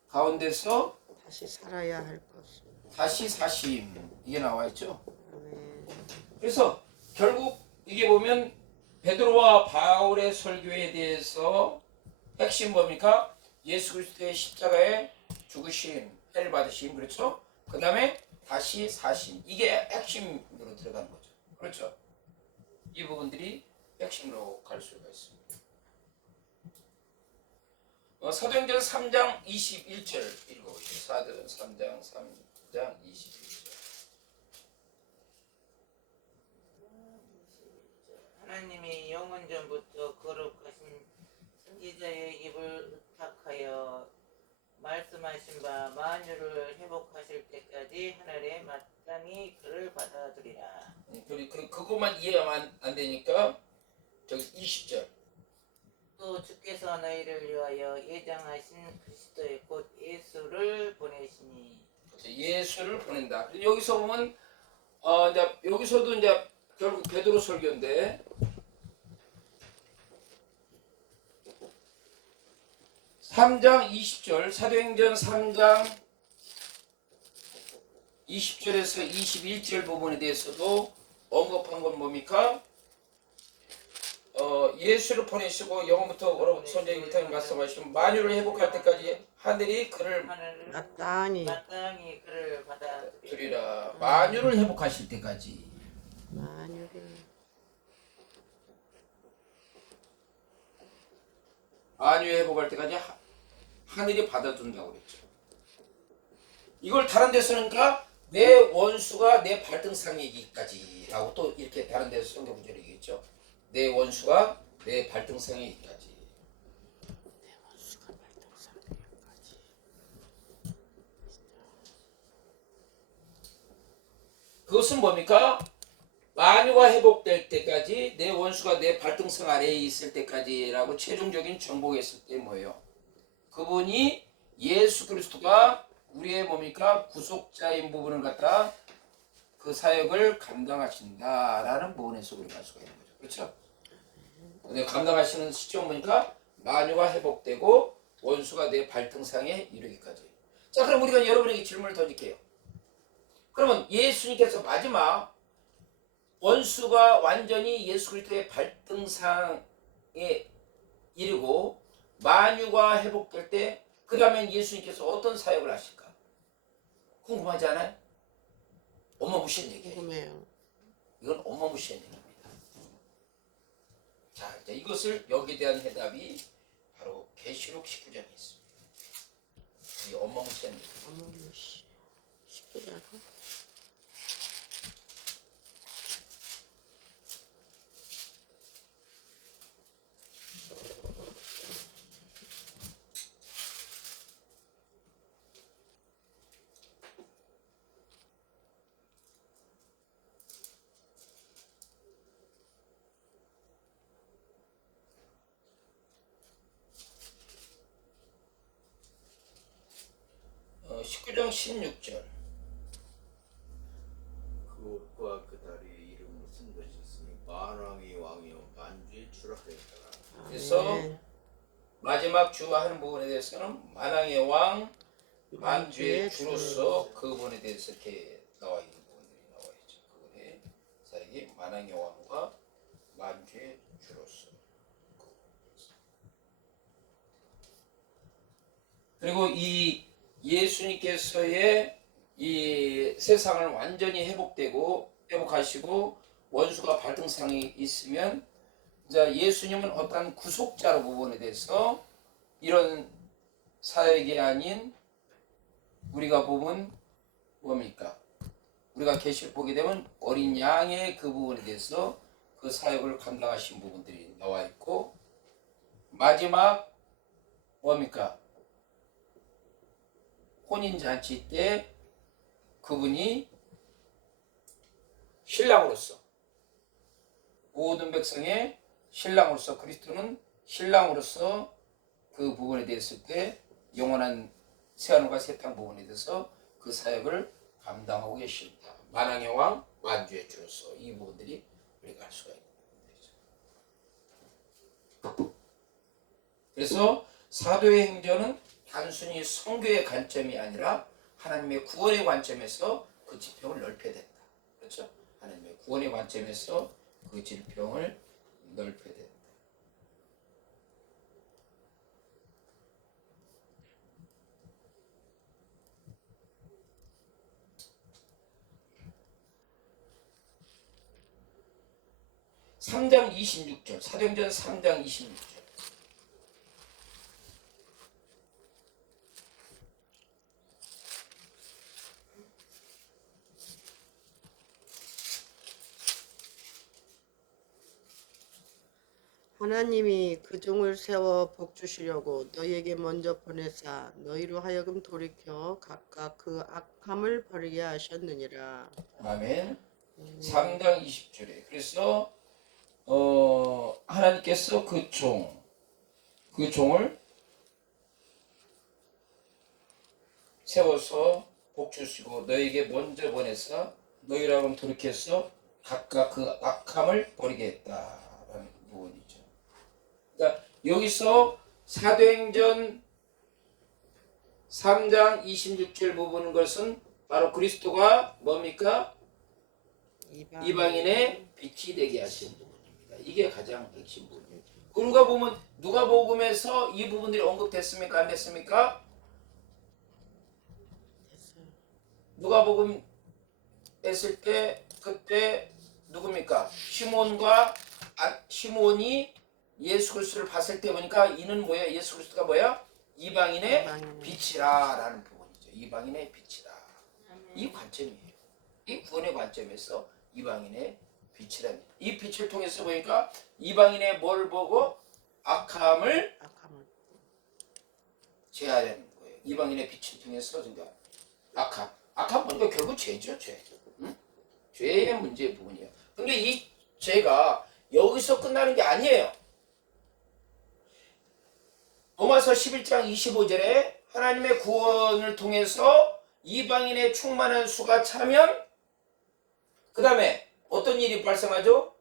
가운데서 다시 살아야 할 것을. 다시 사심, 이게 나와 있죠. 아멘. 그래서 결국 이게 보면 베드로와 바울의 설교에 대해서 핵심 뭡니까? 예수 그리스도의 십자가에 죽으심, 해를 받으심, 그렇죠? 그 다음에 다시 사심, 이게 핵심으로 들어가는 거죠. 그렇죠? 이 부분들이 핵심으로 갈 수가 있습니다. 사도행전 3장 21절 읽어보시죠. 사도행전 3장 21절. 하나님이 영원 전부터 거룩하신 선지자의 입을 의탁하여 말씀하신 바 만유를 회복하실 때까지 하늘에 마땅히 그를 받아들이라. 그것만 이해하면 안 되니까 저기 20절. 또 주께서 너희를 위하여 예정하신 그리스도의 곧 예수를 보내시니. 예수를 보낸다. 여기서 보면 이제 여기서도 이제 결국 베드로 설교인데 3장 20절 사도행전 3장 20절에서 21절 부분에 대해서도 언급한 건 뭡니까? 예수를 보내시고 영원부터 선자의 일탕을 말씀하시면 만유를 회복할 때까지 하늘이 그를 마땅히 그를 받아들이라. 드리라. 만유를 회복하실 때까지. 만유 회복할 때까지 하늘이 받아준다고 그랬죠. 이걸 다른 데서는 내 원수가 내 발등상이기까지 라고 또 이렇게 다른 데서 성경구절이 얘기했죠. 내 원수가 내 발등상이기까지. 그것은 뭡니까? 만유가 회복될 때까지 내 원수가 내 발등상 아래에 있을 때까지라고 최종적인 정복이 있을 때 뭐예요? 그분이 예수 그리스도가 우리의 뭡니까? 구속자인 부분을 갖다 그 사역을 감당하신다라는 부분에서 우리가 알 수가 있는 거죠. 그렇죠? 근데 감당하시는 시점 보니까 만유가 회복되고 원수가 내 발등상에 이르기까지. 자, 그럼 우리가 여러분에게 질문을 던질게요. 그러면 예수님께서 마지막 원수가 완전히 예수 그리스도의 발등상에 이르고 만유가 회복될 때 그 다음엔 예수님께서 어떤 사역을 하실까? 궁금하지 않아요? 어마무시한 얘기예요. 궁금해요. 이건 보셔야 됩니다. 자, 이제 이것을 여기에 대한 해답이 바로 계시록 19장에 있습니다. 이 어마무시한 어머무시. 식구라고? 어, 19장 16절. 그것과 그 다리에 이름을 쓴 것이 있으니 만왕의 왕이요 만주의 주라하였더라. 그래서 아멘. 마지막 주 하는 부분에 대해서는 만왕의 왕 만주의 주로서 그 부분에 대해서 이렇게 나와 있는 부분들이 나와 있죠. 그 부분에 사역이 만왕의 왕과 만주의 주로서. 그리고 이 예수님께서의 이 세상을 완전히 회복하시고 원수가 발등상에 있으면 이제 예수님은 어떤 구속자로 부분에 대해서 이런 사역이 아닌 우리가 보면 뭡니까? 우리가 계시록 보게 되면 어린 양의 그 부분에 대해서 그 사역을 감당하신 부분들이 나와 있고 마지막 뭡니까? 혼인잔치 때 그분이 신랑으로서 모든 백성의 신랑으로서 그리스도는 신랑으로서 그 부분에 대했을 때 영원한 새하늘과 새 땅 부분에 대해서 그 사역을 감당하고 계십니다. 만왕의 왕 만주의 주로서 이 부분들이 우리가 알 수가 있는 부분들이죠. 그래서 사도의 행전은 단순히 선교의 관점이 아니라 하나님의 구원의 관점에서 그 지평을 넓혀야 된다. 그렇죠? 하나님의 구원의 관점에서 그 지평을 넓혀야 된다. (3장 26절) 사도행전 3장 26절. 하나님이 그 종을 세워 복 주시려고 너희에게 먼저 보내사 너희로 하여금 돌이켜 각각 그 악함을 버리게 하셨느니라. 아멘. 3장 20절에 그래서 하나님께서 그 종을 세워서 복 주시고 너에게 먼저 보내서 너희라고 돌이켜서 각각 그 악함을 버리게 했다라는 부분이죠. 그러니까 여기서 사도행전 3장 26절 부분인 것은 바로 그리스도가 뭡니까? 이방인의 빛이 되게 하신 부분입니다. 이게 가장 핵심 부분입니다. 우리가 보면 누가복음에서 이 부분들이 언급됐습니까? 안 됐습니까? 누가복음 했을 때 그때 누굽니까? 시몬이 예수 그리스도를 봤을 때 보니까 이는 뭐야? 예수 그리스도가 뭐야? 이방인의 빛이라라는 부분이죠. 이방인의 빛이라. 이 관점이에요. 이 구원의 관점에서 이방인의 빛이랍니다. 이 빛을 통해서 보니까 이방인의 뭘 보고 악함을 제하려는 거예요. 이방인의 빛을 통해서 그러니까 악함 보니까 결국 죄죠, 죄. 응? 죄의 문제의 부분이에요. 근데 이 죄가 여기서 끝나는 게 아니에요. 로마서 11장 25절에 하나님의 구원을 통해서 이방인의 충만한 수가 차면 그 다음에 어떤 일이 발생하죠?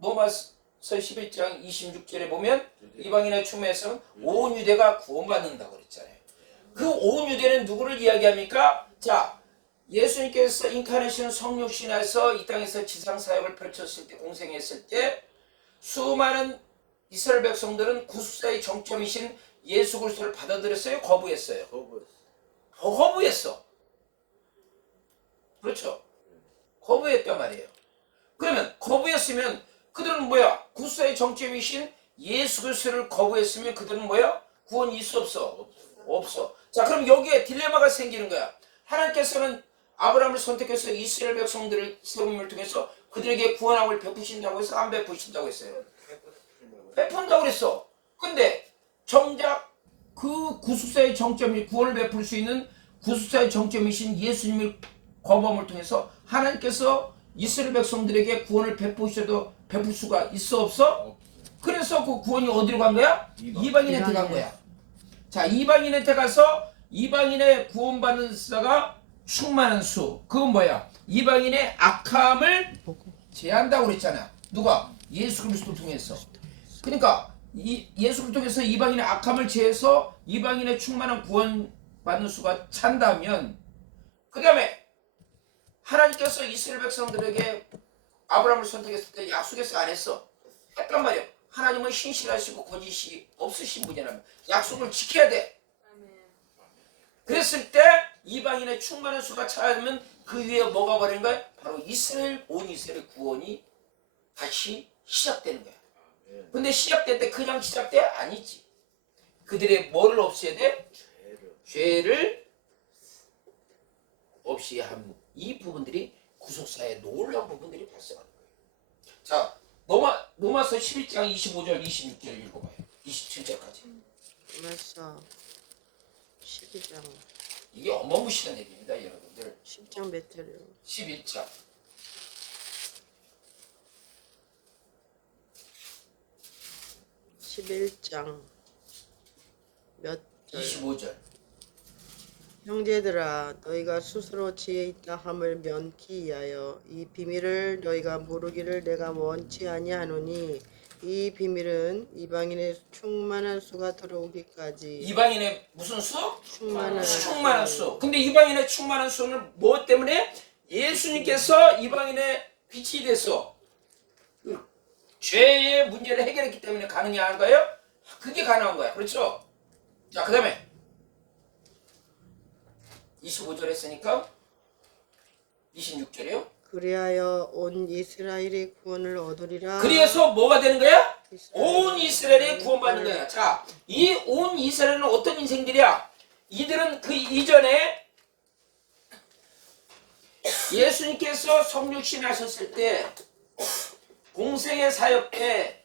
로마서 11장 26절에 보면 이방인의 충만에서 온 유대가 구원받는다고 그랬잖아요. 그 온 유대는 누구를 이야기합니까? 자, 예수님께서 인카네이션 성육신에서 이 땅에서 지상사역을 펼쳤을 때 공생했을 때 수많은 이스라엘 백성들은 구속사의 정점이신 예수 그리스도를 받아들였어요? 거부했어요? 거부했어. 그렇죠? 거부했단 말이에요. 그러면 거부했으면 그들은 뭐야? 구수사의 정점이신 예수 그리스도를 거부했으면 그들은 뭐야? 구원이 있어 없어? 없어. 자, 그럼 여기에 딜레마가 생기는 거야. 하나님께서는 아브라함을 선택해서 이스라엘 백성들을 세움을 통해서 그들에게 구원함을 베푸신다고 해서 안 베푸신다고 했어요? 베푼다고 그랬어. 근데 정작 그 구속사의 정점이 구원을 베풀 수 있는 구속사의 정점이신 예수님을 거부함을 통해서 하나님께서 이스라엘 백성들에게 구원을 베푸셔도 베풀 수가 있어 없어? 그래서 그 구원이 어디로 간 거야? 이방인한테 간 거야. 자, 이방인한테 가서 이방인의 구원받는 자가 충만한 수. 그건 뭐야? 이방인의 악함을 제한다고 그랬잖아. 누가? 예수 그리스도 통해서. 그러니까 예수를 통해서 이방인의 악함을 제해서 이방인의 충만한 구원받는 수가 찬다면, 그 다음에 하나님께서 이스라엘 백성들에게 아브라함을 선택했을 때 약속해서 안 했어. 했단 말이야. 하나님은 신실하시고 거짓이 없으신 분이라면 약속을 지켜야 돼. 그랬을 때 이방인의 충만한 수가 차면 그 위에 뭐가 버린 거야? 바로 이스라엘, 온 이스라엘 구원이 다시 시작되는 거야. 근데 시작될 때 그냥 시작돼? 아니지. 그들의 뭐를 없애야 돼? 죄를 없이 한 이 부분들이 구속사의 놀라운 부분들이 발생하는 거예요. 자, 로마서 11장 25절 26절 읽어봐요. 27절까지. 로마서 12장 이게 어마무시한 얘기입니다, 여러분들. 10장 몇 절이요? 11장 11장 몇 절? 25절. 형제들아 너희가 스스로 지혜 있다 함을 면키 위하여 이 비밀을 너희가 모르기를 내가 원치 아니하노니 이 비밀은 이방인의 충만한 수가 들어오기까지. 이방인의 무슨 수? 충만한 수. 근데 이방인의 충만한 수는 무엇 때문에? 예수님께서 이방인의 빛이 돼서 죄의 문제를 해결했기 때문에 가능한 거예요? 그게 가능한 거야. 그렇죠? 자, 그 다음에 25절 했으니까 26절이요. 그리하여 온 이스라엘이 구원을 얻으리라. 그래서 뭐가 되는 거야? 온 이스라엘이 구원받는 거야. 자, 이 온 이스라엘은 어떤 인생들이야? 이들은 그 이전에 예수님께서 성육신 하셨을 때 공생의 사역 때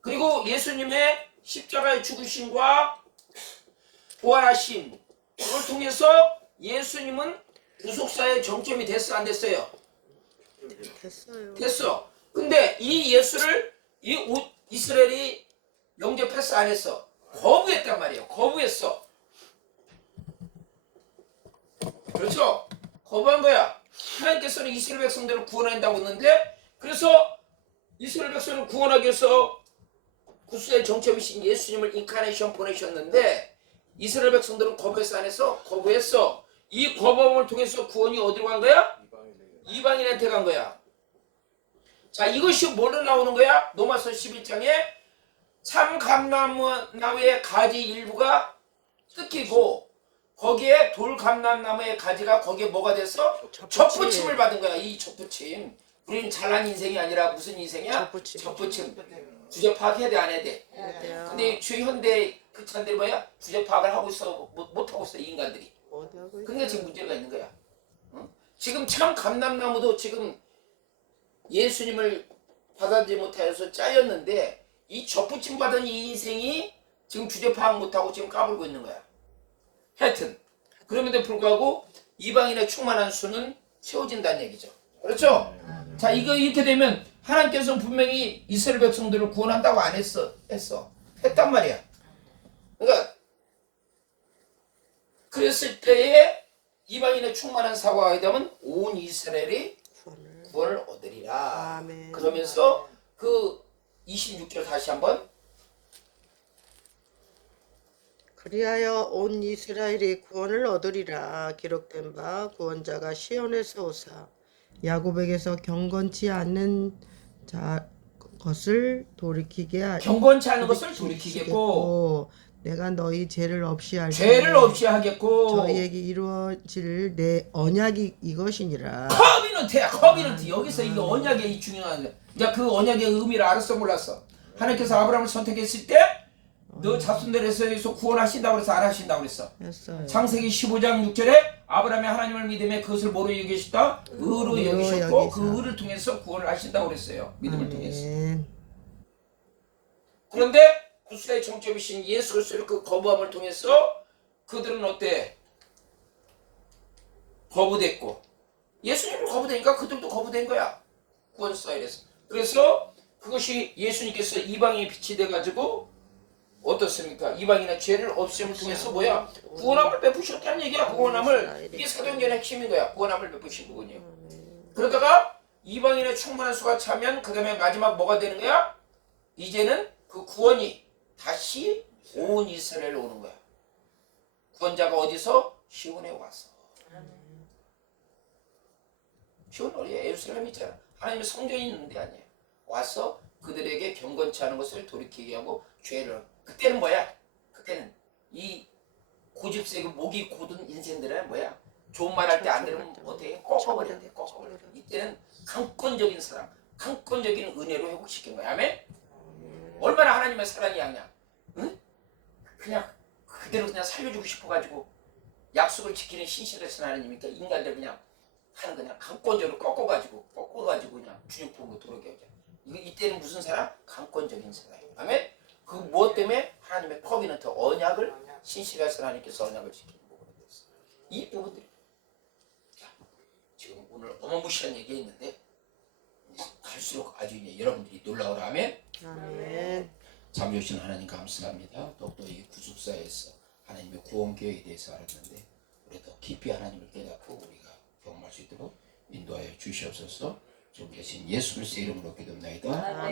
그리고 예수님의 십자가의 죽으심과 부활하심 그걸 통해서 예수님은 구속사의 정점이 됐어 안 됐어요? 됐어요. 됐어. 근데 이 예수를 이스라엘이 영접했어 안 했어? 거부했단 말이에요. 거부했어. 그렇죠? 거부한 거야. 하나님께서는 이스라엘 백성들을 구원한다고 했는데 그래서 이스라엘 백성을 구원하기 위해서 구속사의 정점이신 예수님을 인카네이션 보내셨는데 이스라엘 백성들은 거부했어 안 했어? 거부했어. 이 거부함을 통해서 구원이 어디로 간 거야? 이방인한테 간 거야. 자, 이것이 뭘로 나오는 거야? 로마서 11장에 참 감람나무의 가지 일부가 뜯기고 거기에 돌감람나무의 가지가 거기에 뭐가 됐어? 접붙임을 받은 거야. 이 접붙임. 우리는 잘난 인생이 아니라 무슨 인생이야? 접붙임. 주제 파악해야 돼 안 해야 돼? 근데 현대 그 찬들이 뭐야? 주제 파악을 하고 있어 못 하고 있어 인간들이. 그러니까 지금 문제가 있는 거야. 어? 지금 참 감람나무도 지금 예수님을 받아들이지 못하여서 짜였는데 이 접붙임 받은 이 인생이 지금 주제 파악 못하고 지금 까불고 있는 거야. 하여튼 그럼에도 불구하고 이방인의 충만한 수는 채워진다는 얘기죠. 그렇죠? 자, 이거 이렇게 되면 하나님께서는 분명히 이스라엘 백성들을 구원한다고 안 했어. 했단 말이야. 그러니까 그랬을 때에 이방인의 충만한 사과가 되면 온 이스라엘이 구원을 얻으리라. 아멘. 그러면서 그 26절 다시 한번 그리하여 온 이스라엘이 구원을 얻으리라. 기록된 바 구원자가 시온에서 오사 야곱에게서 경건치 않는 것을 돌이키게 경건치 않은 것을 돌이키겠고 내가 너희 죄를 없이 할 죄를 때에 없이 하겠고 저희에게 이루어질 내 언약이 이것이니라. 커비넌트야. 커비넌트. 여기서 이 언약의 이 중요한 거. 이제 그 언약의 의미를 알았어 몰랐어? 하나님께서 아브라함을 선택했을 때 너 자손들에서 구원하신다고 그래서 안 하신다고 그랬어. 했어요. 창세기 15장 6절에 아브라함이 하나님을 믿음에 그것을 뭐로 여기시다? 의로 의로 여기셨고 여기사. 그 의를 통해서 구원을 하신다고 그랬어요. 믿음을 통해서. 아멘. 그런데 구수의 정점이신 예수 그리스도의 그 거부함을 통해서 그들은 어때? 거부됐고 예수님을 거부되니까 그들도 거부된 거야. 구원 스타일에서. 그래서 그것이 예수님께서 이방인의 빛이 돼가지고 어떻습니까? 이방인의 죄를 없앰을 통해서 뭐야? 구원함을 베푸셨다는 얘기야. 구원함을. 이게 사도행전의 핵심인 거야. 구원함을 베푸신 부분이요. 그러다가 이방인의 충만한 수가 차면 그 다음에 마지막 뭐가 되는 거야? 이제는 그 구원이 다시 온 이스라엘로 오는 거야. 구원자가 어디서? 시온에 와서. 시온 어디야? 예루살렘 있잖아. 하나님의 성전이 있는 데 아니에요. 와서 그들에게 경건치 않은 것을 돌이키게 하고 죄를. 그때는 뭐야? 그때는 이 고집세고 목이 고든 인생들은 뭐야? 좋은 말 할 때 안 들으면 어떻게 꺾어버려야 돼. 꺾어버려. 이때는 강권적인 사랑, 강권적인 은혜로 회복시킨 거야. 아멘? 얼마나 하나님의 사랑이 양냐? 응? 그냥 그대로 그냥 살려주고 싶어가지고 약속을 지키는 신실하신 하나님이니까 인간들 그냥 하는 그냥 강권적으로 꺾어가지고 그냥 주juk 보고 돌아오게 하자. 이때는 무슨 사랑? 강권적인 사랑이에요. 아멘? 그 무엇 때문에? 하나님의 커비넌트 언약을 신실하신 하나님께서 언약을 지키는 부분이 됐어요. 이 부분들이. 자, 지금 오늘 어마무시한 얘기가 있는데 갈수록 아주 이제 여러분들이 놀라워라. 아멘? 아멘. 잠조신 하나님 감사합니다. 더욱더 이 구속사에서 하나님의 구원 계획에 대해서 알았는데 우리 더 깊이 하나님을 깨닫고 우리가 경험할 수 있도록 인도하여 주시옵소서. 지금 계신 예수 그리스도의 이름으로 기도합니다.